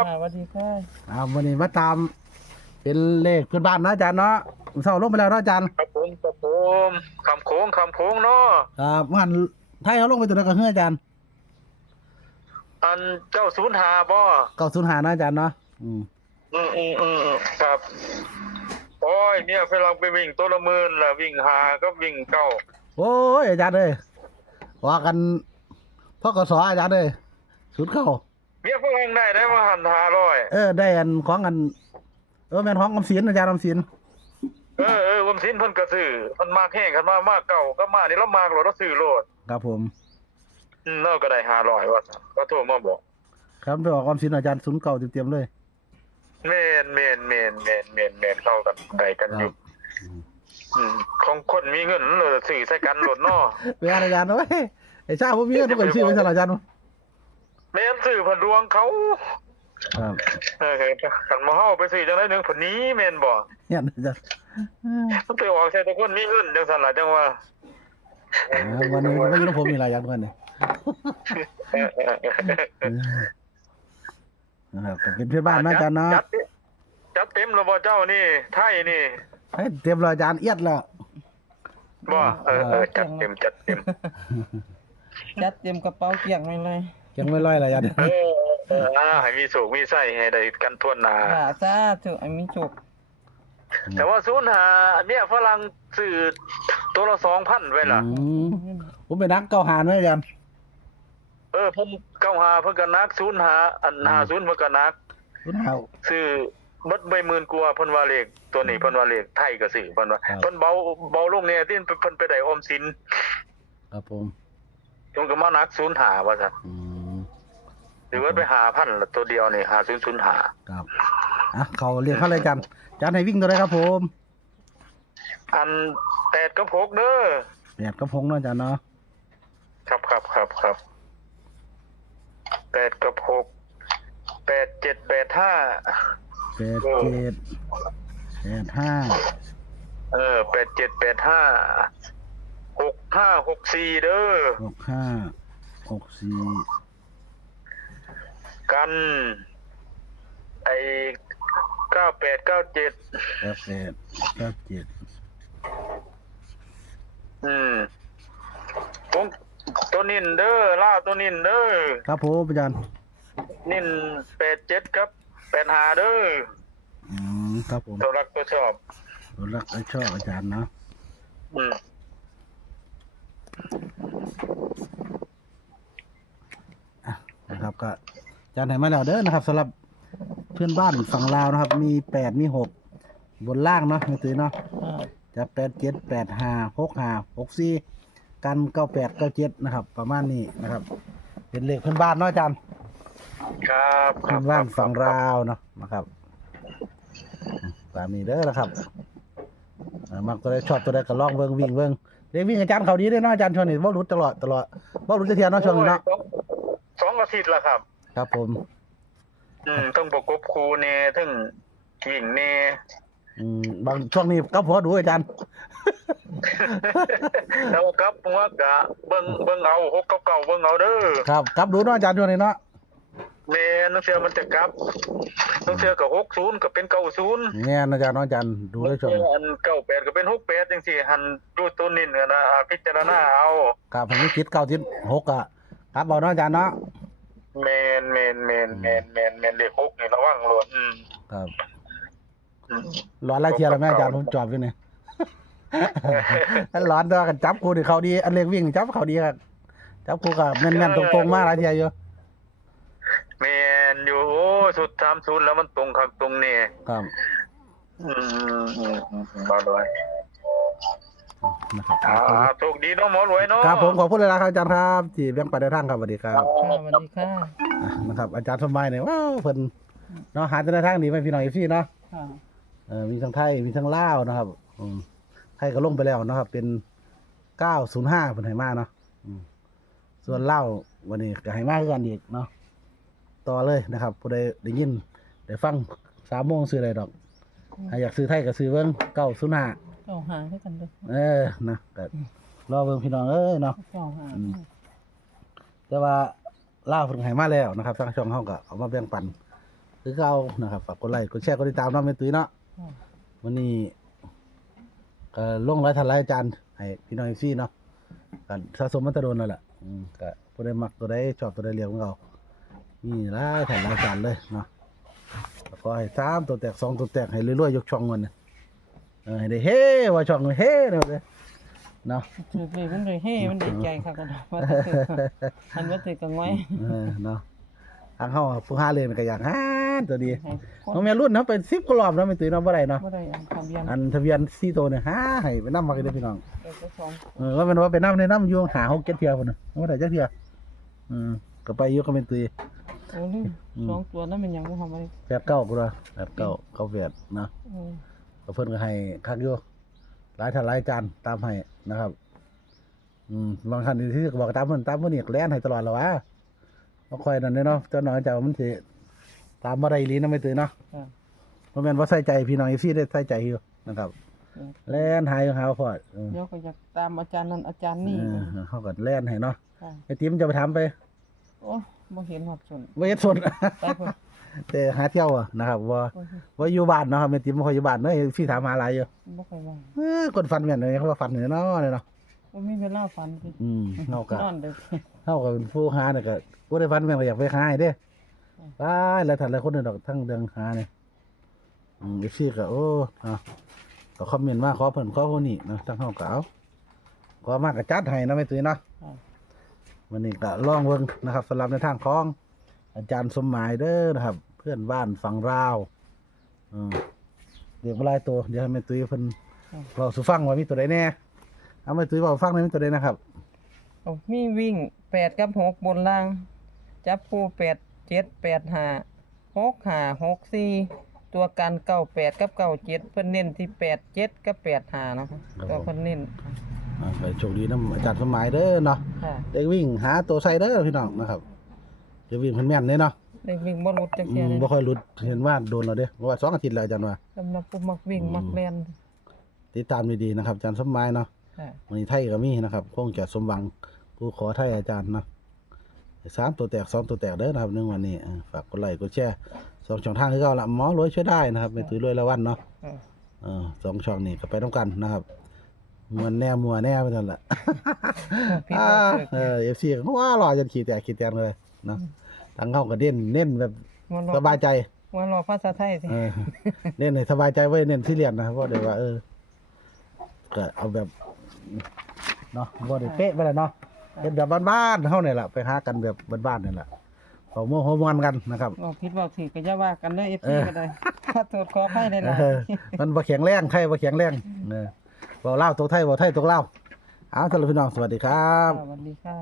บสวัสดีค่ะวันนี้มาตามเป็นเลขเพื่อนบ้านนะอาจารย์เนาะเศร้าลงไปแล้วเนาะอาจารย์ครับผมคำโค้งเนาะครับวันไทยเขาลงไปตัวนั้นก็เฮืออาจารย์อันเจ้าศูนย์หาบ่905นะอาจารย์เนาะครับโอ้ยเนี่ยกำลังไปวิ่งตัวละหมื่นล่ะวิ่งหาก็วิ่งเก้าโอ้ยอาจารย์เอ้ยว่ากันพ่อกสอาจารย์เอ้ยสุดเข้าเมียพลังได้มาหัน500ได้อันของอันแม่นของออมสินอาจารย์ออมสินวันสิ้นเพิ่นก็ซื้อเพิ่นมากแห้งกันมากเก่าก็มานี่เรามากเราซื้อโลดครับผมเราก็ได้500ว่าก็โทรมาบอกครับไปออกออมสินอาจารย์09เตรียมๆเลยแม่นเข้ากันได้กันอยู่ของคนมีเงินเลยซื้อใส่กันโลดเนาะเป็นอาจารย์เอ้ยไอ้ชาบ่มีเงินต้องไปซื้อไว้ซั่นอาจารย์แม่นซื้อเพิ่นดวงเขาครับคันมาเฮาไปซื้อจังได๋นึงเพิ่นนี้แม่นบ่เนี่ยอาจารย์มันไปออกใส่แต่คนมีเงินจังซั่นล่ะจังว่าวันนี้ก็อยู่กับผมนี่หลายอย่างกันเนี่ยนะครับเป็นเพื่อนบ้านนะอาจารย์เนาะจัดเต็มแล้วบ่เจ้านี่ไทยนี่เต็มเลยอาจารย์เอียดแล้วบ่จัดเต็มจัดเต็มกระเป๋าเกี่ยงเลยยังไม่ร้อยเลยอาจารย์ให้มีโชคมีไส้ให้ได้กันทั่วหน้าสาธุให้มีโชคแต่ว่า05เนี่ยฝรั่งซื้อตัวละ 2,000 ไว้ล่ะผมไปนัก95นะอาจารย์เพิ่น95เพิ่นก็นัก05อัน50เพิ่นก็นักซื้อเบิดใบหมื่นกว่าเพิ่นว่าเลขตัวนี้เพิ่นว่าเลขไทยก็ซื้อเพิ่นว่าเพิ่นเบาลงเนี่ยที่เพิ่นไปได้ออมสินครับผมเพิ่นก็มานัก05ว่าซั่นหรือว่าไป5,000ละตัวเดียวนี่5005ครับเขาเรียกเขาเลยอาจารย์ให้วิ่งตัวใดครับผมอัน8กับ6เด้อ8กับ6เนาะอาจารย์เนาะครับ8กับ6 87 85 6564เด้อกันไอ้9897ผมตัวนินเด้อล่าตัวนินเด้อครับผมอาจารย์นิน87ครับ85เด้อครับผมตัวรักตัวชอบตัวรักตัวชอบอาจารย์เนาะนะครับก็อาจารย์ให้มาแล้วเด้อนะครับสำหรับเพื่อนบ้านฝั่งลาวนะครับมี8มี6บนล่างเนาะไม่ตื่นเนาะจะ87 85 65 64กัน98 97นะครับประมาณนี้นะครับเป็นเลขเพื่อนบ้านเนาะอาจารย์ครับเพื่อนบ้านฝั่งลาวเนาะนะครับตามนี้เด้อนะครับมักตัวใดชอบตัวใดก็ลองเบิ่งวิ่งเด้วิ่งอาจารย์เขาดีเด้เนาะอาจารย์ช่วงนี้บ่หลุดตลอดบ่หลุดจักเที่ยเนาะช่วงนี้เนาะ2อาทิตย์แล้วครับครับผมต้องประกบครูแน่ทั้งวิ่งแน่บางช่วงนี้ก็พอดูอาจารย์แล้วครับว่ากะเบิ่งเอา6กับ9เบิ่งเอาเด้อครับดูเนาะอาจารย์ช่วงนี้เนาะแม่นักเสียมันจะกลับนักเสียก็60ก็เป็น90แม่นอาจารย์อาจารย์ดูได้ช่วงอัน98ก็เป็น68จังซี่หั่นดูตัวนี้นะพิจารณาเอาครับผมมีคิด9ทิศ6อ่ะครับเอาเนาะอาจารย์เนาะแม่นเลข6นี่ระวังโลดครับร้อนหลายเที่ยแล้วแม่อาจารย์ผมจอดอยู่นี่ร้อนตัวกันจับคู่นี่เขาดีอันเล็กวิ่งจับเขาดีครับจับคู่ก็แม่นๆตรงๆมาหลายเที่ยอยู่แม่นอยู่โอ้สุด30แล้วมันตรงครับตรงนี่ครับบ่ด้วยนะครับโชคดีเนาะหมอรวยเนาะครับผมขอบคุณเลยนะครับอาจารย์ครับที่แบ่งปันในทางครับสวัสดีครับสวัสดีค่ะนะครับอาจารย์สมัยเนี่ยว้าวเพิ่นเนาะหาในทางนี้ไปพี่น้องพี่เนาะมีทั้งไทยมีทั้งลาวนะครับไทยก็ลงไปแล้วนะครับเป็น905เพิ่นให้มาเนาะส่วนลาววันนี้ก็ให้มาคือกันอีกเนาะต่อเลยนะครับผู้ใดได้ยินได้ฟัง3 โมงซื้ออะไรดอกถ้าอยากซื้อไทยก็ซื้อเบิ่ง905หาด้วยกันด้วยนะก็รอเบิ่งพี่น้องเนาะแต่ว่าลาวเพิ่นให้มาแล้วนะครับทางช่องเฮาก็เอามาแบ่งปัน คือเก่านะครับฝากกดไลค์กดแชร์กดติดตามน้องแม่ตุ้ยเนาะวันนี้ก็ลงหลายท่านหลายอาจารย์ให้พี่น้องซี่เนาะกันสะสมมาแตะโดนนั่นแหละก็ผู้ใดมักตัวใดชอบตัวใดเรียกของเรานี่หลายท่านหลายอาจารย์เลยเนาะแล้วก็ให้3ตัวแตก2ตัวแตกให้รวยๆยกช่องมันเนี่ยให้ได้เฮ้ว่าช่องเฮ้เนาะเด้อเนาะ ถือเลยมันเลยเฮ้มันดีใจค่ะก็ว่าถือคันว่าถือกันไว้ เนาะทางเฮาผู้หาเล่นก็อยากหาตัวดี ให้คน น้องแม่รุ่นเนาะเป็น10กว่ารอบเนาะไม่ตื่นเนาะบ่ได้เนาะ บ่ได้อันทะเบียน อันทะเบียน4ตัวเนี่ยหาให้ไปนำมากันเด้อพี่น้อง เอกสาร ว่าเป็นว่าไปนำในนำอยู่หา6 7เที่ยวพุ่นน่ะบ่ได้จักเที่ยก็ไปอยู่ก็เป็นตุย โอ้นี่2ตัวนั้นมันยังบ่ทำไว้ 89กูว่า89เขาเวียดเนาะก็เพิ่นก็ให้คักอยู่หลายท่านหลายจานตามให้นะครับบางท่านที่ก็บอกตามเพิ่นนี่แล่นให้ตลอดแล้ววะบ่ค่อยนั่นเด้เนาะเจ้าน้อยเจ้ามันสิตามบ่ได้อีหลีนำไม่ตื่นเนาะบ่แม่นว่าใส่ใจพี่น้อง FC ได้ใส่ใจอยู่นะครับแล่นหายหาพอด เดี๋ยวก็อยากตามอาจารย์นั้นอาจารย์นี่ เฮาก็แล่นให้เนาะ ค่ะ ไอ้ติ๋มจะไปถามไป โอ้บ่เห็นหอดสน บ่เฮ็ดสน ไปพุ่น แต่หาเที่ยวอะนะครับว่าอยู่บ้านเนาะแม่ติ๋มบ่ค่อยอยู่บ้านเนาะพี่ถามหาหลายอยู่ บ่ค่อยว่าง คนฟันแม่นเลยเขาว่าฟันเนี่ยเนาะเนี่ยเนาะ บ่มีเวลาฝันสิ เฮาก็ นอนดึก เฮาก็เป็นผู้หาเนี่ยก็บ่ได้ฟันแม่นก็อยากไปหาให้เด้ไปแล้วท่านหลายคนเนี่ยดอกทั้งเรื่องหาเนี่ยพี่ก็โอ้ก็คอมเมนต์มาขอเพิ่นขอผู้นี้นะทั้งเฮาก็เอาขอมาก็จัดให้นะแม่ตุ้ยเนาะวันนี้ก็ลองเบิ่งนะครับสำหรับในทางของอาจารย์สมหมายเด้อนะครับ เพื่อนบ้านฝั่งลาวเดี๋ยวบ่หลายตัวเดี๋ยวให้แม่ตุ้ยเพิ่นเว้าสู่ฟังว่ามีตัวใดแน่เอาแม่ตุ้ยเว้าฟังหน่อยมีตัวใดนะครับ เอามีวิ่ง8กับ6บนล่าง จับคู่8 7 8 5 6 5 6 4ตัวกัน98กับ97เพิ่นเน้นที่8 7กับ8 5เนาะตัวเพิ่นเน้น ไปโชคดีน้ำอาจารย์สมหมายเด้อเนาะ ค่ะ ได้วิ่งหาตัวใส่เด้อพี่น้องนะครับจะวิ่งเพิ่นแม่นเด้เนาะ ได้วิ่งบ่หลุดจักเที่ยเลย บ่ค่อยหลุดเห็นว่าโดนแล้วเด้เพราะว่า2 อาทิตย์แล้วอาจารย์ว่า สำหรับผู้มักวิ่งมักเล่น ติดตามดีๆนะครับอาจารย์สมหมายเนาะ ค่ะ วันนี้ไทยก็มีนะครับคงจะสมหวังผู้ขอไทยอาจารย์เนาะ3ตัวแตก2ตัวแตกเด้อนะครับ1วันนี้ฝากกดไลค์กดแชร์2ช่องทางคือเก่าละหมอรวยช่วยได้นะครับไม่ตื้อรวยละวันเนาะ2ช่องนี้ก็ไปนํกันนะครับมัวแน่ไปนั่นแหละ ผิดบ่ถูก FC ก็ว่ารอจนขี้แตกขี้แตนเลยเนาะทางเฮาก็เน้นแบบ มันรอ สบายใจ มันรอภาษาไทยสิ เน้นให้สบายใจไว้เน้นซีเรียสนะเพราะเดี๋ยวว่าก็เอาแบบเนาะบ่ได้เป๊ะไปแล้วเนาะเฮ็ดแบบบ้านๆเฮานี่แหละไปหากันแบบบ้านๆนี่แหละเอาโมโหมวนกันนะครับ บ่ผิดบ่ถูกก็อย่าว่ากันเด้อ FC ก็ได้ขอโทษขออภัยหลาย มันบ่แข็งแรงไทยบ่แข็งแรงเว้าลาวตกไทยบ่ไทยตกลาวเอาสำหรับพี่น้องสวัสดีครั ๆ บ สวัสดีค่ะ